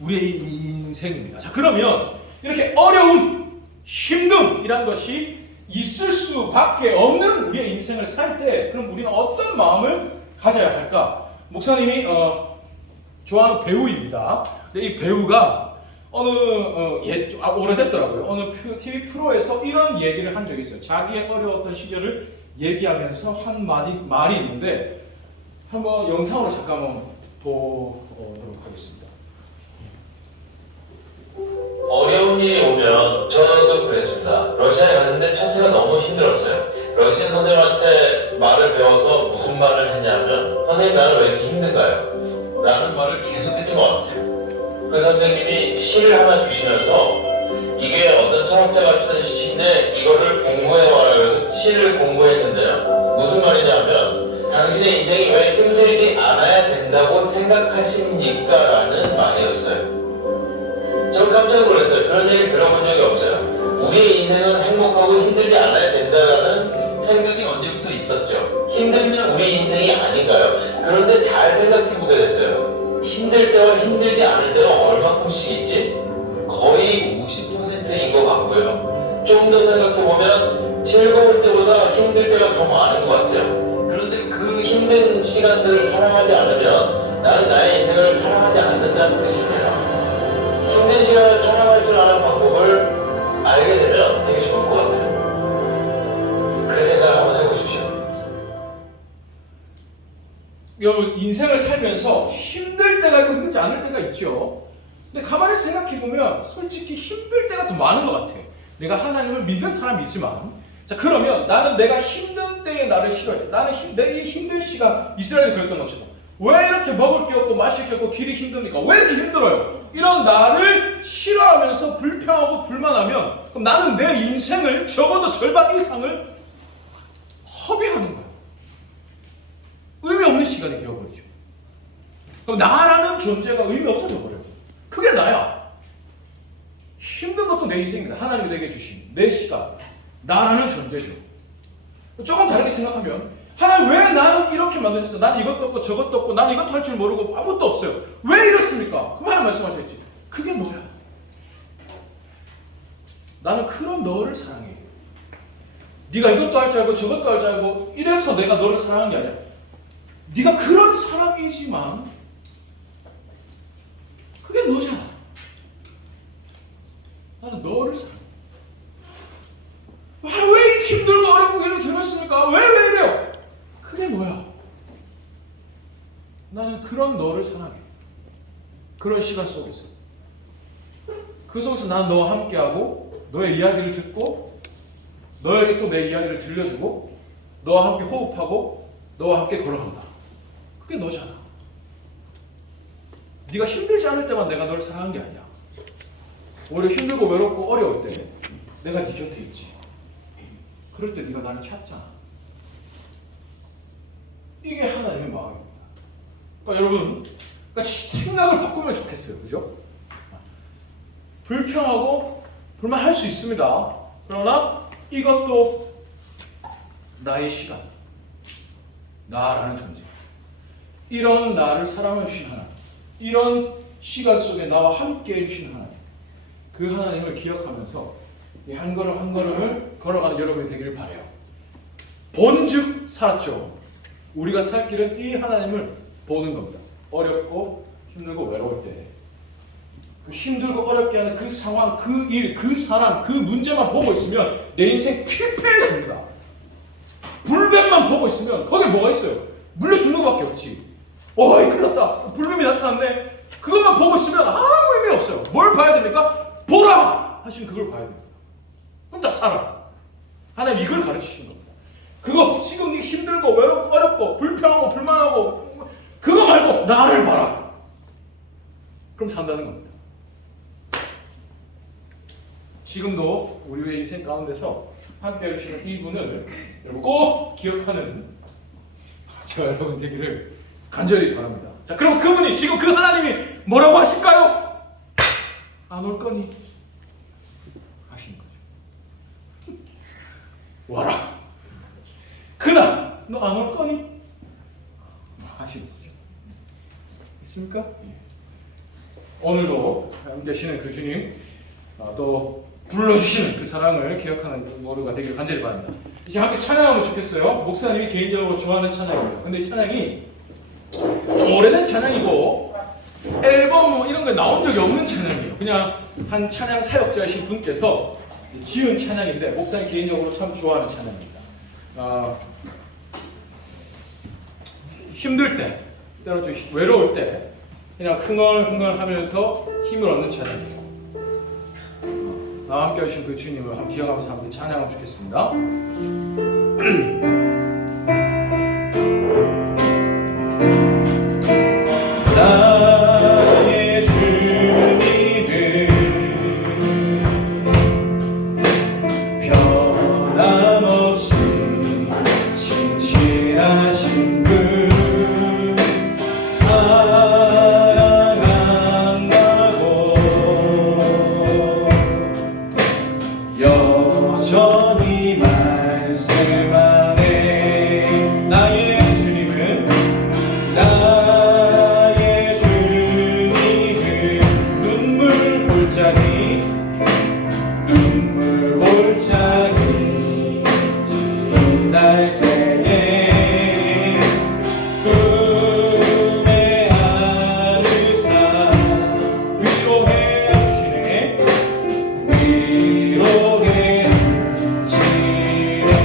우리의 인생입니다. 자, 그러면 이렇게 어려운 힘듦이란 것이 있을 수밖에 없는 우리의 인생을 살 때 그럼 우리는 어떤 마음을 가져야 할까? 목사님이 좋아하는 배우입니다. 근데 이 배우가 오래됐더라고요. 어느 TV 프로에서 이런 얘기를 한 적이 있어요. 자기의 어려웠던 시절을 얘기하면서 한 말이 있는데 한번 영상으로 잠깐 보도록 하겠습니다. 어려운 일이 오면 저도 그랬습니다. 러시아에 갔는데 첫 해가 너무 힘들었어요. 러시아 선생님한테 말을 배워서 무슨 말을 했냐면 선생님 나는 왜 이렇게 힘든가요? 라는 말을 계속 했던 것 같아요. 그 선생님이 시를 하나 주시면서 이게 어떤 철학자가 쓴 시인데 이거를 공부해와라 그래서 시를 공부했는데요. 무슨 말이냐면 당신의 인생이 왜 힘들지 않아야 된다고 생각하십니까? 라는 말이었어요. 저는 깜짝 놀랐어요. 그런 얘기를 들어본 적이 없어요. 우리의 인생은 행복하고 힘들지 않아야 된다는 생각이 언제부터 있었죠. 힘들면 우리 인생이 아닌가요? 그런데 잘 생각해보게 됐어요. 힘들 때와 힘들지 않을 때가 얼마큼씩 있지? 거의 50%인 것 같고요. 좀 더 생각해보면 즐거울 때보다 힘들 때가 더 많은 것 같아요. 그런데 그 힘든 시간들을 사랑하지 않으면 나는 나의 인생을 사랑하지 않는다는 뜻이 돼요. 힘든 시간을 사랑할 줄 아는 방법을 알게 되면 되게 좋을 것 같아요. 그 생각을 한번 해보십시오. 여러분 인생을 살면서 힘들 때가 있고 힘들지 않을 때가 있죠. 근데 가만히 생각해보면 솔직히 힘들 때가 더 많은 것 같아. 내가 하나님을 믿는 사람이지만 자 그러면 나는 내가 힘든 때에 나를 싫어해. 나는 내 힘든 시간 이스라엘이 그랬던 것처럼 왜 이렇게 먹을 게 없고 마실 게 없고 길이 힘듭니까? 왜 이렇게 힘들어요? 이런 나를 싫어하면서 불평하고 불만하면 그럼 나는 내 인생을 적어도 절반 이상을 허비하는 거예요. 의미 없는 시간이 되어버리죠. 그럼 나라는 존재가 의미 없어져 버려요. 그게 나야. 힘든 것도 내 인생입니다. 하나님이 내게 주신 내 시간, 나라는 존재죠. 조금 다르게 생각하면 하나님 왜 나는 이렇게 만드셨어? 난 이것도 없고 저것도 없고 난 이것도 할 줄 모르고 아무것도 없어요. 왜 이렇습니까? 그럼 하나님 말씀하셨지. 그게 너야. 나는 그런 너를 사랑해. 네가 이것도 할 줄 알고 저것도 할 줄 알고 이래서 내가 너를 사랑한 게 아니야. 네가 그런 사람이지만 그게 너잖아. 나는 너를 사랑해. 왜 힘들고 어렵고 이렇게 들었습니까? 왜 이래요? 그게 뭐야? 나는 그런 너를 사랑해. 그런 시간 속에서 그 속에서 난 너와 함께하고 너의 이야기를 듣고 너에게 또 내 이야기를 들려주고 너와 함께 호흡하고 너와 함께 걸어간다. 그게 너잖아. 네가 힘들지 않을 때만 내가 너를 사랑한 게 아니야. 오히려 힘들고 외롭고 어려울 때 내가 네 곁에 있지. 그럴 때 네가 나를 찾잖아. 이게 하나님의 마음입니다. 그러니까 여러분, 그러니까 생각을 바꾸면 좋겠어요. 그죠? 불평하고 불만할 수 있습니다. 그러나 이것도 나의 시간, 나라는 존재. 이런 나를 사랑해 주신 하나님, 이런 시간 속에 나와 함께 해주신 하나님, 그 하나님을 기억하면서 이 한 걸음 한 걸음을 걸어가는 여러분이 되기를 바라요. 본즉 살았죠. 우리가 살 길은 이 하나님을 보는 겁니다. 어렵고 힘들고 외로울 때 그 힘들고 어렵게 하는 그 상황, 그 일, 그 사람, 그 문제만 보고 있으면 내 인생 피폐해집니다. 불뱀만 보고 있으면 거기에 뭐가 있어요? 물려 죽는 것밖에 없지. 어이 큰일 났다. 불뱀이 나타났네. 그것만 보고 있으면 아무 의미 없어요. 뭘 봐야 됩니까? 보라! 하시는 그걸 봐야 됩니다. 그럼 다 살아. 하나님 이걸 가르치신 겁니다. 그거 지금 네 힘들고 외롭고 어렵고 불평하고 불만하고 그거 말고 나를 봐라. 그럼 산다는 겁니다. 지금도 우리의 인생 가운데서 함께 해주시는 이분을 여러분 꼭 기억하는 제가 여러분 되기를 간절히 바랍니다. 자, 그럼 그분이 지금 그 하나님이 뭐라고 하실까요? 안 올 거니 하시는 거죠. 와라. 그나 너 안 올 거니? 하시는 거죠. 있습니까? 오늘도 함께 하시는 그 주님 또 불러주시는 그 사랑을 기억하는 모두가 되기를 간절히 바랍니다. 이제 함께 찬양하면 좋겠어요. 목사님이 개인적으로 좋아하는 찬양입니다. 근데 이 찬양이 좀 오래된 찬양이고 앨범 뭐 이런 거 나온 적이 없는 찬양이에요. 그냥 한 찬양 사역자이신 분께서 지은 찬양인데 목사님 개인적으로 참 좋아하는 찬양입니다. 힘들 때, 때로 좀 외로울 때 그냥 흥얼흥얼하면서 힘을 얻는 찬양이에요. 나와 함께 하신 그 주님을 한번 기억하면서 함께 찬양하면 좋겠습니다. 나의 주님을 변함없이 신실하신 분 사랑한다고 여전히 말씀하네. 나의 주님은 눈물 골짜기 지날 때에 꿈에 안으사 위로해 주시네. 위로해 주시네.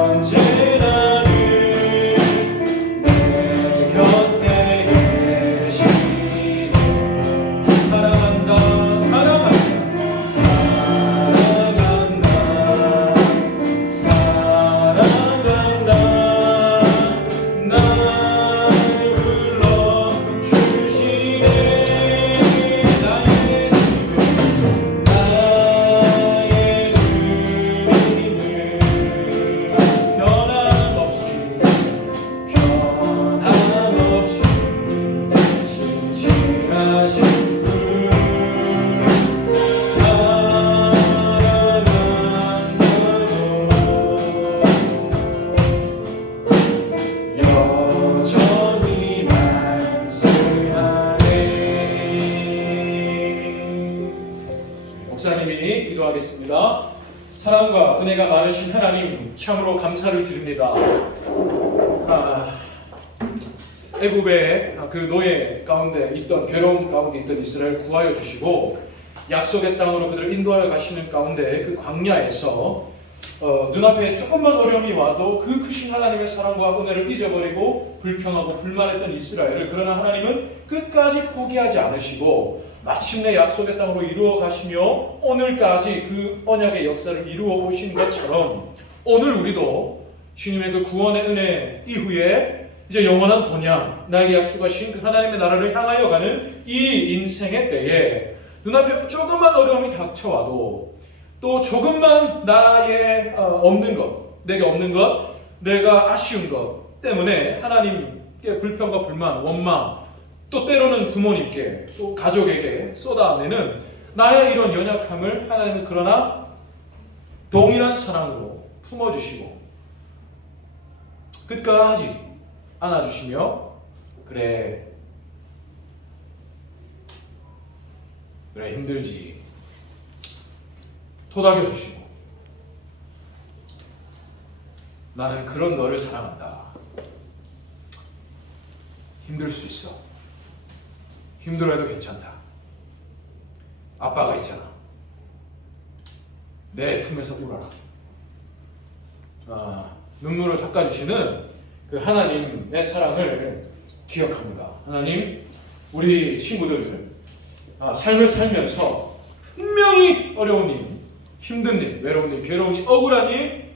언제나는 내 곁에 계시네. 사랑한다 사랑한다 사랑한다 사랑한다. 날 불러주시네. 나의 주님을 변함없이 신실하신 분 사랑한다고 여전히 말씀하네. 목사님이 기도하겠습니다. 사랑과 은혜가 많으신 하나님 참으로 감사를 드립니다. 애굽의 그 노예 가운데 있던 괴로움 가운데 있던 이스라엘 구하여 주시고 약속의 땅으로 그들을 인도하여 가시는 가운데 그 광야에서 눈앞에 조금만 어려움이 와도 그 크신 하나님의 사랑과 은혜를 잊어버리고 불평하고 불만했던 이스라엘을, 그러나 하나님은 끝까지 포기하지 않으시고 마침내 약속의 땅으로 이루어 가시며 오늘까지 그 언약의 역사를 이루어 오신 것처럼 오늘 우리도 주님의 그 구원의 은혜 이후에 이제 영원한 본향, 나에게 약속하신 그 하나님의 나라를 향하여 가는 이 인생의 때에 눈앞에 조금만 어려움이 닥쳐와도 또 조금만 나의 없는 것, 내게 없는 것, 내가 아쉬운 것 때문에 하나님께 불평과 불만, 원망, 또 때로는 부모님께, 또 가족에게 쏟아내는 나의 이런 연약함을 하나님은 그러나 동일한 사랑으로 품어주시고 끝까지 안아주시며 그래 힘들지 토닥여주시고 나는 그런 너를 사랑한다. 힘들 수 있어. 힘들어도 괜찮다. 아빠가 있잖아. 내 품에서 울어라. 눈물을 닦아주시는 그 하나님의 사랑을 기억합니다. 하나님, 우리 친구들 삶을 살면서 분명히 어려운 일, 힘든 일, 외로운 일, 괴로운 일, 억울한 일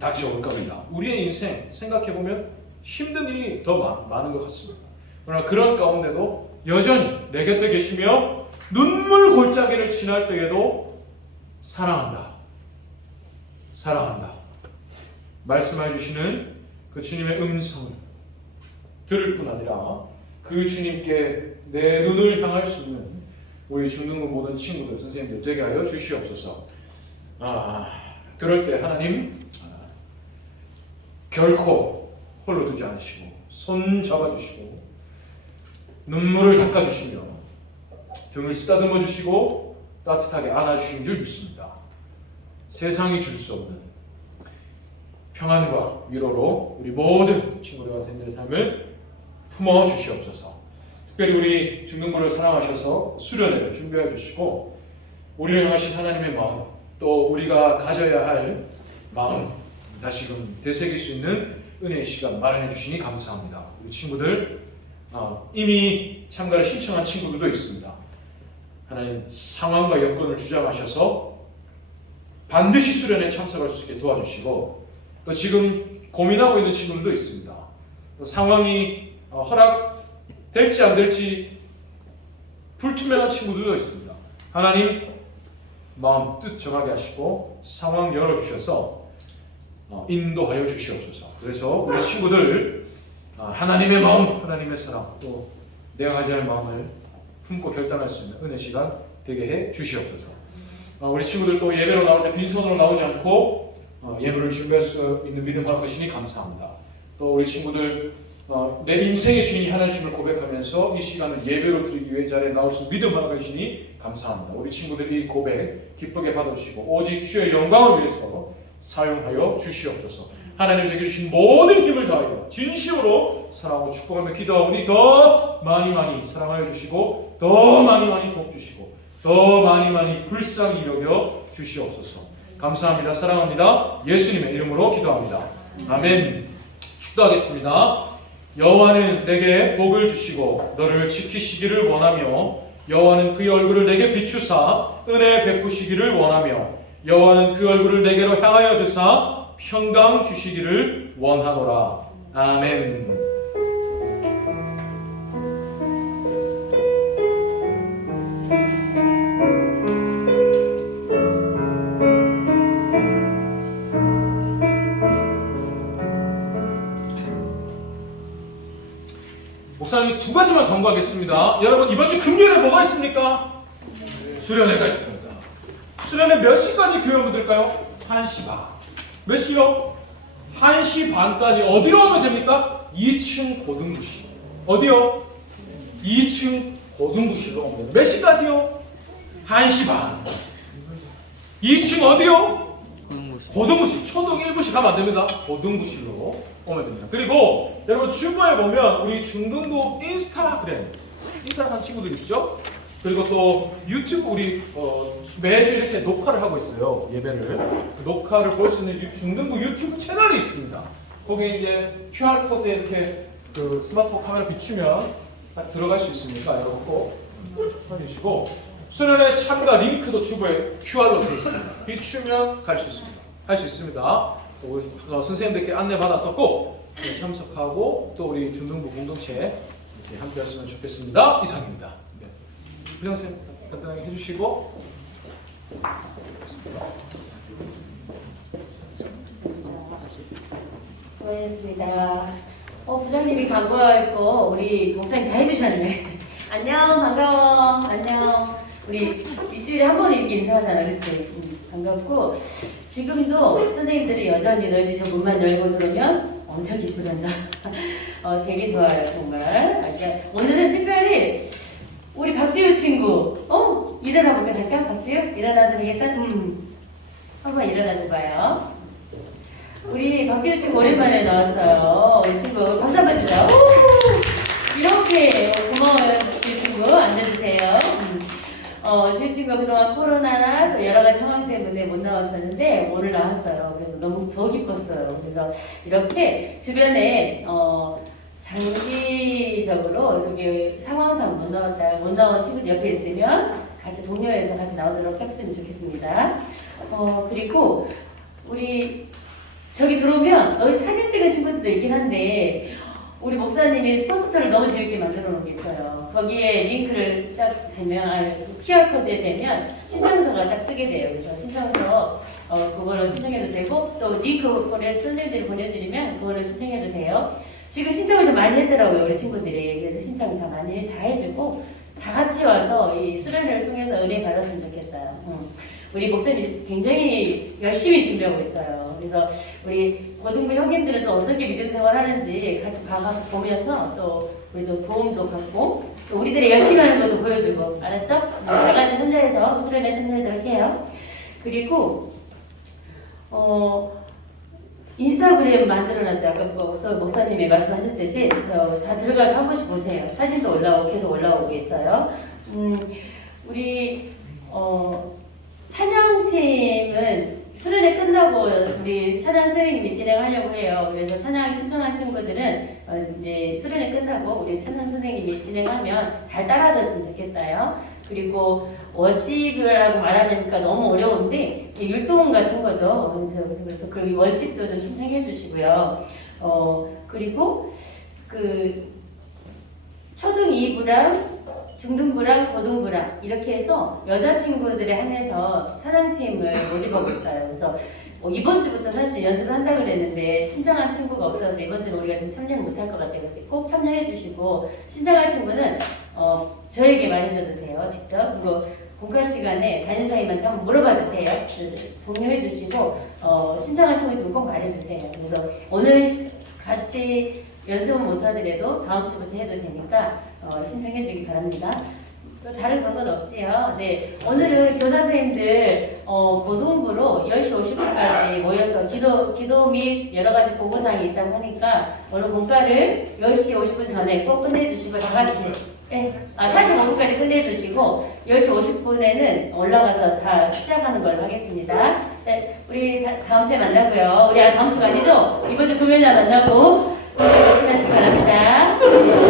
닥쳐올 겁니다. 우리의 인생 생각해보면 힘든 일이 더 많은 것 같습니다. 그러나 그런 가운데도 여전히 내 곁에 계시며 눈물 골짜기를 지날 때에도 사랑한다. 사랑한다. 말씀해 주시는 그 주님의 음성을 들을 뿐 아니라 그 주님께 내 눈을 향할 수 있는 우리 중등부 모든 친구들, 선생님들 되게 하여 주시옵소서. 그럴 때 하나님 결코 홀로 두지 않으시고 손 잡아주시고 눈물을 닦아주시며 등을 쓰다듬어 주시고 따뜻하게 안아주신 줄 믿습니다. 세상이 줄 수 없는 평안과 위로로 우리 모든 친구들과 선생님들의 삶을 품어 주시옵소서. 특별히 우리 중등부를 사랑하셔서 수련회를 준비해 주시고 우리를 향하신 하나님의 마음, 또 우리가 가져야 할 마음 다시금 되새길 수 있는 은혜의 시간 마련해 주시니 감사합니다. 우리 친구들 이미 참가를 신청한 친구들도 있습니다. 하나님 상황과 여건을 주장하셔서 반드시 수련에 참석할 수 있게 도와주시고 또 지금 고민하고 있는 친구들도 있습니다. 또 상황이 허락될지 안 될지 불투명한 친구들도 있습니다. 하나님 마음 뜻 정하게 하시고 상황 열어주셔서 인도하여 주시옵소서. 그래서 우리 친구들 하나님의 마음, 하나님의 사랑, 또 내가 가져야 할 마음을 품고 결단할 수 있는 은혜 시간 되게 해 주시옵소서. 우리 친구들 또 예배로 나올 때 빈손으로 나오지 않고 예배를 준비할 수 있는 믿음 허락하시니 감사합니다. 또 우리 친구들 내 인생의 주인이 하나님을 고백하면서 이 시간을 예배로 드리기 위해 자리에 나올 수 있는 믿음 허락하시니 감사합니다. 우리 친구들이 이 고백 기쁘게 받아주시고 오직 주의 영광을 위해서 사용하여 주시옵소서. 하나님 제게 주신 모든 힘을 다하여 진심으로 사랑하고 축복하며 기도하오니 더 많이 사랑하여 주시고 더 많이 복 주시고 더 많이 불쌍히 여겨 주시옵소서. 감사합니다. 사랑합니다. 예수님의 이름으로 기도합니다. 아멘. 축도하겠습니다. 여호와는 내게 복을 주시고 너를 지키시기를 원하며 여호와는 그의 얼굴을 내게 비추사 은혜 베푸시기를 원하며 여호와는 그 얼굴을 내게로 향하여 드사 평강 주시기를 원하노라. 아멘. 목사님 두 가지만 권고하겠습니다. 여러분 이번 주 금요일에 뭐가 있습니까? 수련회가 있습니다. 수련회 몇 시까지 교회 오면 될까요? 1시 반. 몇 시요? 1시 반까지 어디로 오면 됩니까? 2층 고등부실. 어디요? 2층 고등부실로 오면 됩니다. 몇 시까지요? 1시 반. 2층 어디요? 고등부실. 초등 1부씩 가면 안 됩니다. 고등부실로 오면 됩니다. 그리고 여러분 주보에 보면 우리 중등부 인스타그램 하는 친구들 있죠? 그리고 또 유튜브 우리 매주 이렇게 녹화를 하고 있어요. 예배를. 그 녹화를 볼 수 있는 중등부 유튜브 채널이 있습니다. 거기에 이제 QR코드에 이렇게 그 스마트폰 카메라 비추면 딱 들어갈 수 있으니까 여러분 꼭 해주시고 수련회 참가 링크도 주보에 QR로 되어 있습니다. 비추면 갈 수 있습니다. 할 수 있습니다. 그래서 우리 선생님들께 안내받아서 꼭 참석하고 또 우리 중등부 공동체 이렇게 함께 하시면 좋겠습니다. 이상입니다. 네. 부장 선생님 간단하게 해주시고 수고하셨습니다. 부장님이 광고할 거 우리 목사님 다 해주셨네. 안녕, 반가워, 안녕. 우리 일주일에 한 번 이렇게 인사하잖아, 그렇지? 반갑고 지금도 선생님들이 여전히 너희들이 저 문만 열고 들어오면 엄청 기쁘단다. 되게 좋아요, 정말. 그러니까 오늘은 특별히 우리 박지우 친구, 일어나 볼까 잠깐, 박지우? 일어나도 되겠어? 한번 일어나 줘봐요. 우리 박지우 친구 오랜만에 나왔어요. 우리 친구 박수 한번 주자. 이렇게 고마워요, 지우 친구. 앉아주세요. 지우 친구가 그동안 코로나나 또 여러 가지 상황 때문에 못 나왔었는데 오늘 나왔어요. 그래서 너무 더 기뻤어요. 그래서 이렇게 주변에 장기적으로 여기 상황상 못 나온 친구들 옆에 있으면 같이 동료해서 같이 나오도록 했으면 좋겠습니다. 그리고 우리 저기 들어오면 너희 사진 찍은 친구들도 있긴 한데 우리 목사님이 포스터를 너무 재밌게 만들어 놓은 게 있어요. 거기에 링크를 딱 대면, QR코드에 대면 신청서가 딱 뜨게 돼요. 그래서 신청서 그걸로 신청해도 되고 또 링크 선생님들이 보내드리면 그거를 신청해도 돼요. 지금 신청을 좀 많이 했더라고요, 우리 친구들이. 그래서 신청 다 많이 다 해주고 다 같이 와서 이 수련회를 통해서 은혜 받았으면 좋겠어요. 우리 목사님 굉장히 열심히 준비하고 있어요. 그래서 우리 고등부 형님들은 또 어떻게 믿음 생활하는지 같이 보면서 또 우리도 도움도 받고 또 우리들이 열심히 하는 것도 보여주고, 알았죠? 다 같이 선자해서 수련회 참여하도록 해요. 그리고 인스타그램 만들어놨어요. 아까 목사님이 말씀하셨듯이 다 들어가서 한 번씩 보세요. 사진도 계속 올라오고 있어요. 우리 찬양팀은 수련회 끝나고 우리 찬양 선생님이 진행하려고 해요. 그래서 찬양 신청한 친구들은 이제 수련회 끝나고 우리 찬양 선생님이 진행하면 잘 따라줬으면 좋겠어요. 그리고 워십이라고 말하니까 너무 어려운데 율동 같은 거죠. 그래서 그 워십도 좀 신청해 주시고요. 그리고 그 초등 2부랑 중등부랑 고등부랑 이렇게 해서 여자친구들에 한해서 찬양팀을 모집하고 있어요. 그래서 이번 주부터 사실 연습을 한다고 그랬는데 신청한 친구가 없어서 이번 주는 우리가 좀 참여를 못할 것 같아요. 꼭 참여해 주시고 신청할 친구는 저에게 말해줘도 돼요. 직접. 그리고 공과 시간에 담임선생님한테 한번 물어봐 주세요. 공유해 주시고 신청할 친구 있으면 꼭 말해주세요. 그래서 오늘 같이 연습은 못하더라도 다음 주부터 해도 되니까 신청해 주기 바랍니다. 또 다른 건 없지요. 네, 오늘은 교사 선생님들 고등부로 10시 50분까지 모여서 기도 및 여러 가지 보고사항이 있다고 하니까 오늘 공과를 10시 50분 전에 꼭 끝내주시고 다 같이 45분까지 끝내주시고 10시 50분에는 올라가서 다 시작하는 걸로 하겠습니다. 네, 우리 다음 주에 만나고요. 우리 다음 주가 아니죠? 이번 주 금요일 날 만나고 오늘 열심히 하시기 바랍니다.